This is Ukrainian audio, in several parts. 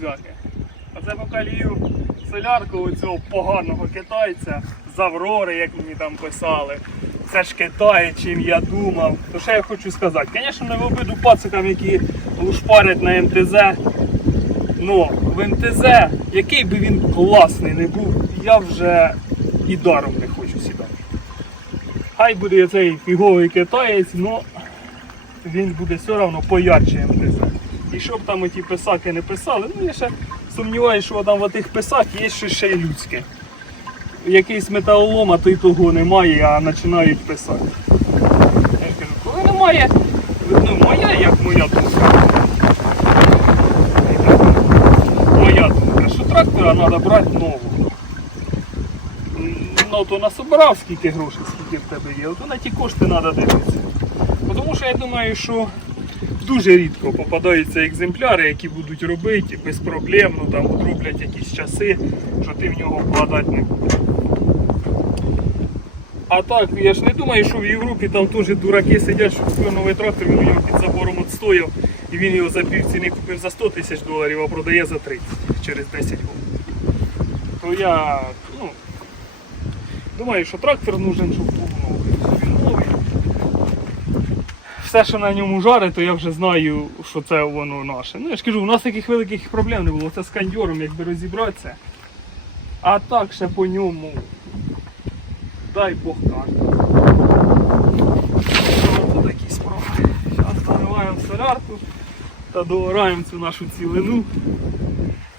Згаки. Оце покалію солярку оцього поганого китайця з Аврори, як мені там писали. Це ж Китай, чим я думав. То що я хочу сказати? Звісно, не в обиду пацикам, які лушпарять на МТЗ. Ну, в МТЗ, який би він класний не був, я вже і даром не хочу сідати. Хай буде цей фіговий китаєць, але він буде все одно поярче МТЗ. І щоб там оті писаки не писали, ну я ще сумніваюся, що там в тих писак є ще, ще й людське. Якийсь металолом, а то й того немає, а починають писати. Я кажу, коли немає, ну моя як моя думка. Моя думка, що трактора треба брати нового. Ну то насобирав скільки грошей, скільки в тебе є, то на ті кошти треба дивитися. Тому що я думаю, що дуже рідко попадаються екземпляри, які будуть робити безпроблемно, там роблять якісь часи, що ти в нього вкладати не будеш. А так, я ж не думаю, що в Європі там теж дураки сидять, що купив новий трактор, він у нього під забором відстояв, і він його за півціни купив за 100 тисяч доларів, а продає за 30 через 10 років. То я, ну, думаю, що трактор нужен, щоб був новий. Все, що на ньому жарить, то я вже знаю, що це воно наше. Ну я ж кажу, у нас таких великих проблем не було. Це з кандьором, якби розібратися. А так ще по ньому. Дай Бог каже. Ось такі справи. Зараз заливаємо солярку та доораємо цю нашу цілину.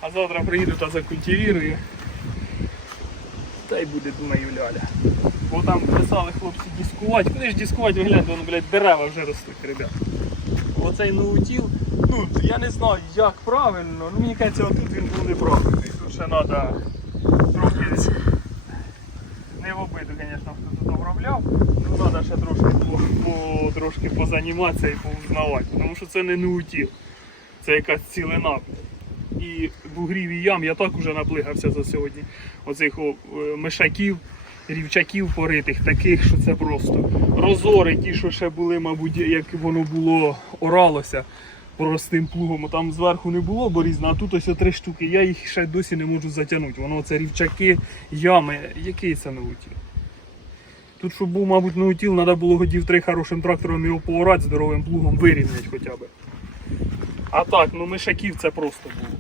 А завтра приїду та закультивірую. Та й буде, думаю, ляля. Бо там писали хлопці дискувати. Куди ж дискувати, ви гляньте, воно, блядь, дерева вже ростуть, ребят. Оцей ноутіл, ну я не знаю як правильно, ну мені кажеться, отут він був неправильний. Тут ще треба трохи не в обиду, звісно, хто тут обробляв. Ну треба ще трошки по, по, трошки позаніматися і поузнавати. Тому що це не ноутіл, це якась цілина. І бугрів і ям я так уже наплигався за сьогодні. Оцих о, е, мишаків, рівчаків поритих, таких, що це просто. Розори, ті, що ще були, мабуть, як воно було, оралося простим плугом. Там зверху не було борізна, а тут ось три штуки. Я їх ще досі не можу затягнути. Воно це рівчаки, ями. Який це наутіл? Тут, щоб був, мабуть, наутіл, треба було годів три хорошим трактором його поорати здоровим плугом, вирівняти хоча б. А так, ну мишаків це просто було.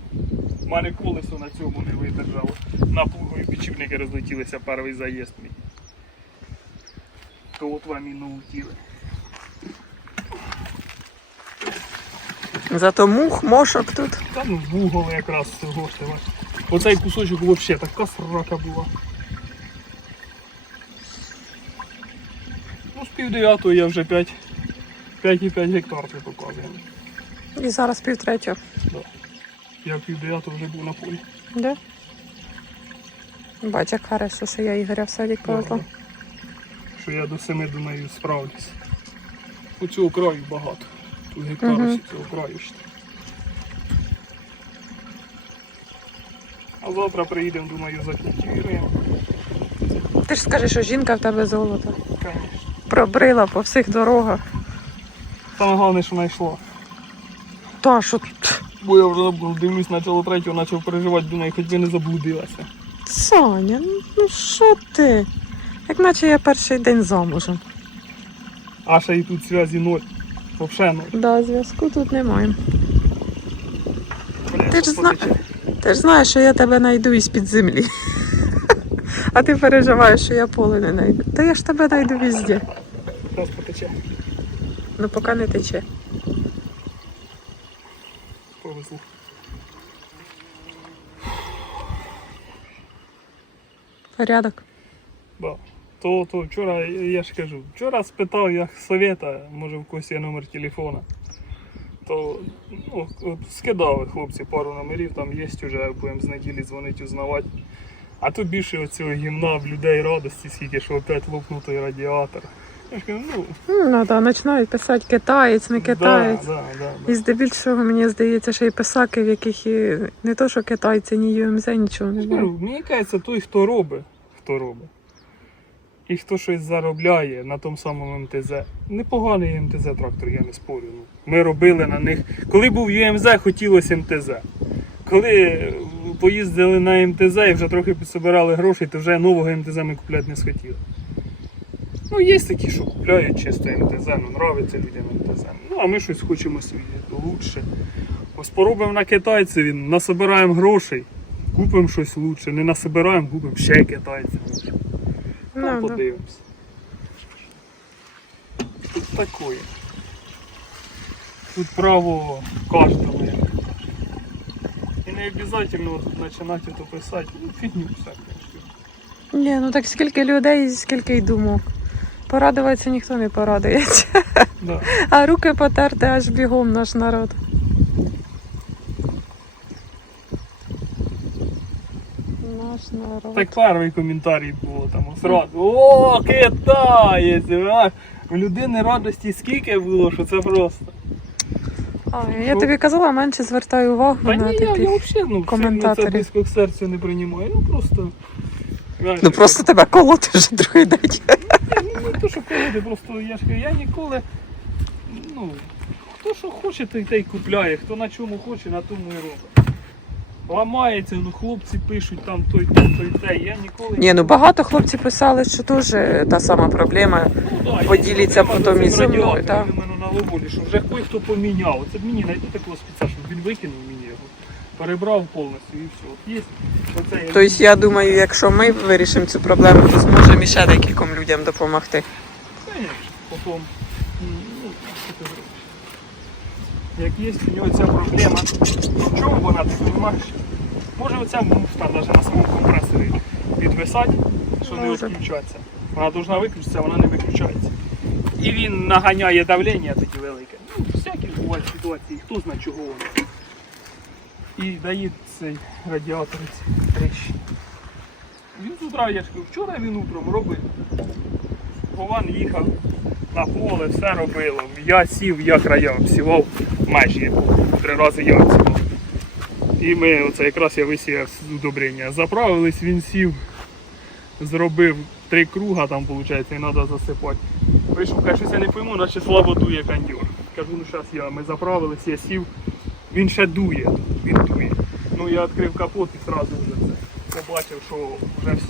У мене колесо на цьому не видержало. На плугові підшипники розлетілися перший заїзд мій. То от вам і наутіли. Зато мух, мошок тут. Та ну вугол якраз цього ж. Оцей кусочок взагалі така срака була. Ну, з пів дев'ятого я вже 5,5 гектар це показує. І зараз півтретього. Да. Я пів дев'ятого вже був на полі. Да? Бач, як хорошо, що я Ігоря в садик повезла. Що я до семи думаю справлюсь. У цього краю багато. Тут гектар Мгм. ось цього краю ще. А завтра приїдемо, думаю, закультивіруємо. Ти ж скажи, що жінка в тебе золото. Звісно. Пробрила по всіх дорогах. Саме головне, що знайшла. Та що тут? Бо я вже дивлюсь, почало третього, почав переживати, думаю, хоч би не заблудилася. Соня, ну що ти? Як наче я перший день замужем. А ще і тут зв'язі ноль. Взагалі ноль. Да, зв'язку тут немає. Бля, Ти ж зна- Ти ж знаєш, що я тебе знайду із-під землі. А ти переживаєш, що я поле не знайду. Та я ж тебе знайду везде. Зараз потече. Ну поки не тече. Порядок. Да. То, то вчора, я ж кажу, вчора спитав як совєта, може в когось є номер телефона. То ну, скидали хлопці пару номерів, там є вже, будемо з неділі дзвонити, узнавати. А то більше оцього гімна в людей радості, скільки що опять лопнутий радіатор. Я ж кажу, ну, Ну так, починають писати китаєць, не китаєць. Да, да, да, да. І здебільшого мені здається, що і писаки, в яких і не то, що китайці, ні ЮМЗ, нічого не знаю. Ну, мені кажеться, той, хто робить, хто робить. І хто щось заробляє на тому самому МТЗ. Непоганий МТЗ трактор, я не спорю. Ну, Ми робили на них. Коли був ЮМЗ, хотілося МТЗ. коли поїздили на МТЗ і вже трохи підсобирали грошей, то вже нового МТЗ ми купляти не схотіли. Ну, є такі, що купляють чисто МТЗ, ну нравиться людям МТЗ. Ну, а ми щось хочемо собі лучше. Ось поробимо на китайцеві, насобираємо грошей, купимо щось лучше, не насобираємо, купимо ще китайців. Ну, Ну, подивимось. Тут такое. Тут право кожного. І не обов'язково починати то писати. Ну, фігню всяку. Ні, ну так скільки людей, скільки й думок. Порадуватися ніхто не порадується. Да. А руки потерти аж бігом наш народ. Наш народ. Так перший коментарій було там сразу. О, китаєць! а!» У людини радості скільки було, що це просто. А, я тобі казала, менше звертаю увагу Та на ні, я, таких. я взагалі ну, це близько к серцю не приймаю. Ну просто. Ну просто тебе колоти вже другий день. То, що колоди, просто я ж кажу, я ніколи. Ну, хто що хоче, той те й купляє, хто на чому хоче, на тому і робить. Ламається, ну хлопці пишуть там той, той, той, те. Я ніколи Ні, ну багато хлопців писали, що теж та сама проблема. Ну, да, поділіться потім із цим мною, так. мене на ловолі, що вже кой-хто поміняв. Це б мені знайти такого спеца, щоб він викинув. Перебрав повністю і все. Є. Оце я Тобто я думаю, якщо ми вирішимо цю проблему, то зможемо іще декільком людям допомогти. Конечно, потом, м, ну? Як є у нього ця проблема, в чому вона ти розумієш? Може оця муфта навіть на самому компресорі підвисати, що не Може. відключатися. Вона повинна виключитися, вона не виключається. І він наганяє давлення таке велике. Ну, всякі бувають ситуації, хто знає чого воно. І дає цей радіатор тріщини. Він з утра, я ж кажу, вчора він утром робив. Вован їхав на поле, все робило. Я сів, я края обсівав майже три рази я обсівав. І ми оце якраз я висіяв з удобрення. Заправились, він сів, зробив три круга, там виходить, і треба засипати. Вийшов, каже, щось я не пойму, наче слабо дує кондьор. Кажу, ну зараз я, ми заправились, я сів, він ще дує, він дує. Ну я відкрив капот і одразу вже це побачив, що вже все.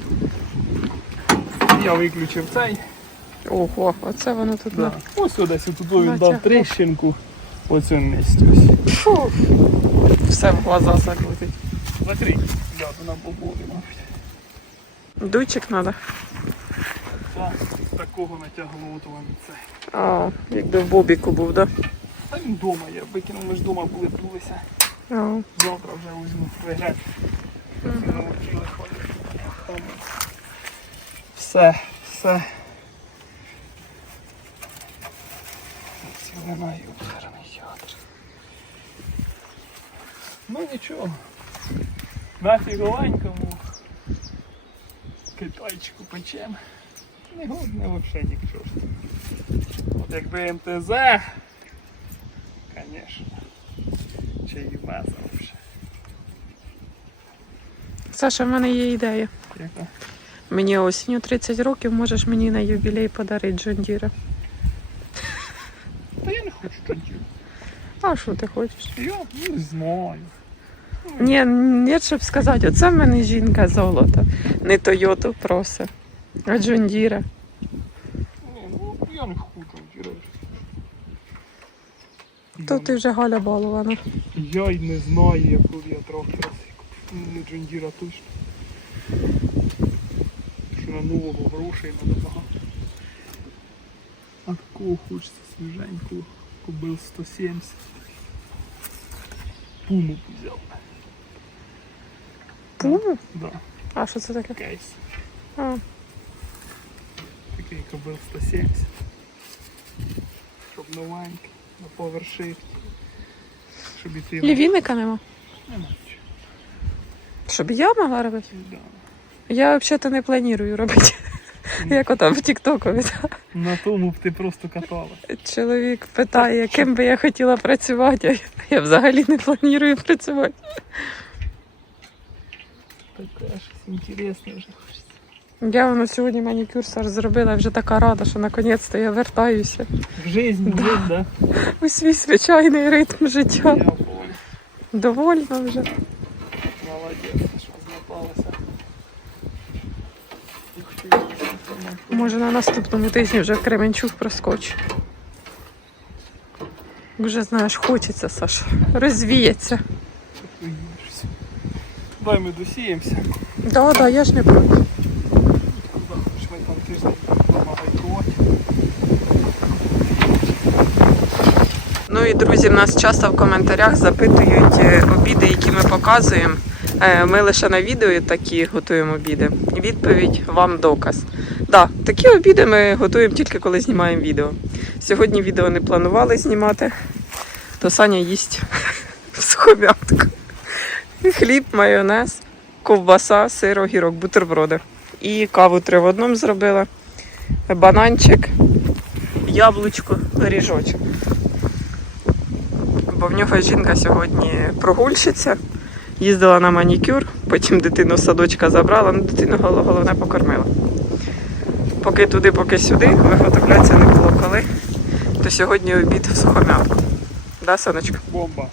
Я виключив цей. Ого, оце воно тут Да. Ось десь тут він дав тріщинку. Цьому місці ось. Фу. Все в глаза закрутить. Закрий. Ляду на бобові, мабуть. Дуйчик треба. Так, з такого натягло от вам це. А, якби в Бобіку був, да? Та він вдома, я викинув, ми ж вдома були, дулися. А. Завтра вже візьму вигляд. Научили ходити. Все, все. Цілина юберний ядр. Ну нічого. На фіговенькому китайчику печем. Не годне взагалі нічого. От якби МТЗ, звісно. Меза взагалі. Саша, в мене є ідея. Яка? Мені осінню 30 років, можеш мені на юбілей подарити Джон Діра. Та я не хочу чонтів. А що ти хочеш? Я не знаю. Ні, ні, щоб сказати, оце в мене жінка золото. Не Тойоту просить, а Джон Діра. Ні, ну я не хочу чонтів. То ти вже Галя балована. Я й не знаю, яку я Ну, Не Джондіра точно. Що на нового грошей треба багато. А такого хочеться свіженького. Кобил 170. Пуму взяв. Пуму? Да, А що це таке? кейс. А, Такий кобил 170. Щоб новенький, на повершив. Щоб і ти лівійника нема. Нема. Щоб я могла робити? Да. Я взагалі не планую робити. Як отам в Тіктокові. На тому б ти просто катала. Чоловік питає, ким би я хотіла працювати, а я взагалі не планую працювати. Таке щось інтересне вже хочеться. Я воно сьогодні манікюр зробила, вже така рада, що наконець-то я вертаюся В жизнь, Да. жить, да? у свій звичайний ритм життя. Я. Довольна вже. Молодець, що ти, Може на наступному тижні вже в Кременчук проскочу. Вже знаєш, хочеться, Саш. Розвіється. Дай ми досіємося. Да, да, я ж не проти. Куди хочеш ми там тиждень помагайкувати. Ну і друзі, в нас часто в коментарях запитують е, обіди, які ми показуємо. Е, Ми лише на відео такі готуємо обіди. Відповідь вам доказ. Да, такі обіди ми готуємо тільки коли знімаємо відео. Сьогодні відео не планували знімати, то Саня їсть схов'ятку. Хліб, майонез, ковбаса, сир, огірок, бутерброди. І каву три в одному зробила. Бананчик, яблучко, пиріжочок бо в нього жінка сьогодні прогульщиця, їздила на манікюр, потім дитину з садочка забрала, ну дитину головне покормила. Поки туди, поки сюди, виготовлятися не було коли, то сьогодні обід в сухомятку. Да, сонечко? Бомба.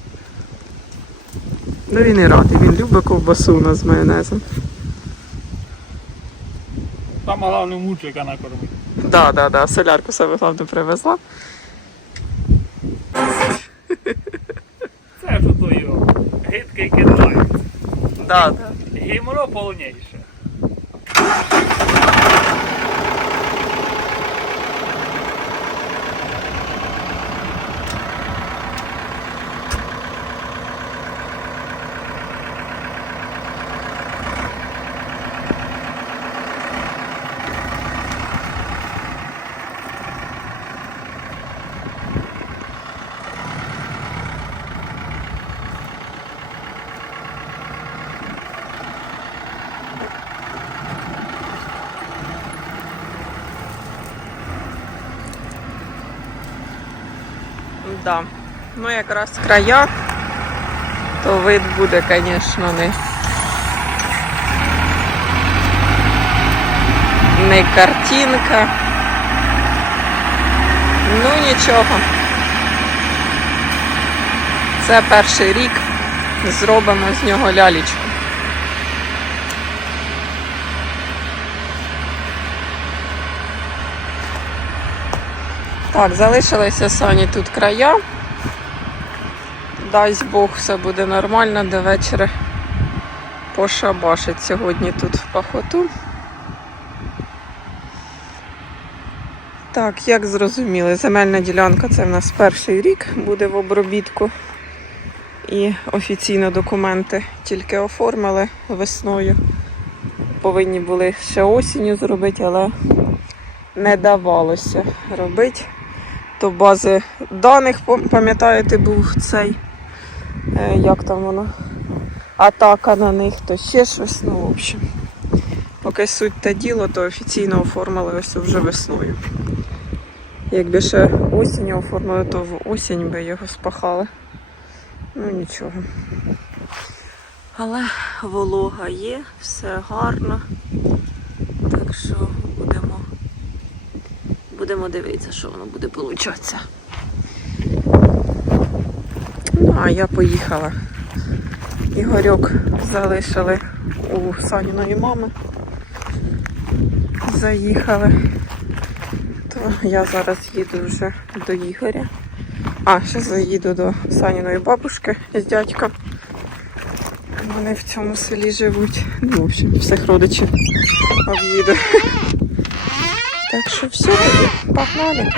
Ну він і радий, він любить ковбасу у нас з майонезом. Там головне мучика накормити. Да, да, да, солярку себе головне привезла. Це ж ото його. Гидкий китаєць. Да, да. Гімро повніше. Да. Ну якраз края, то вид буде, звісно, не. Не картинка. Ну нічого. Це перший рік. Зробимо з нього лялечку. Так, залишилися сані тут края. Дасть Бог, все буде нормально, до вечора пошабашить сьогодні тут в пахоту. Так, як зрозуміли, земельна ділянка це в нас перший рік буде в обробітку. І офіційно документи тільки оформили весною. Повинні були ще осінню зробити, але не давалося робити. То бази даних, пам'ятаєте, був цей, е, як там воно, атака на них, то ще щось, ну, в общем. Поки суть та діло, то офіційно оформили ось вже весною. Якби ще осінню оформили, то в осінь би його спахали. Ну нічого. Але волога є, все гарно. Так що будемо Будемо дивитися, що воно буде получатися. Ну, а я поїхала. Ігорьок залишили у Саніної мами. Заїхали. То я зараз їду вже до Ігоря. А, ще заїду до Саніної бабушки з дядьком. Вони в цьому селі живуть. Ну, в общем, всіх родичів об'їду. Так що все, погнали.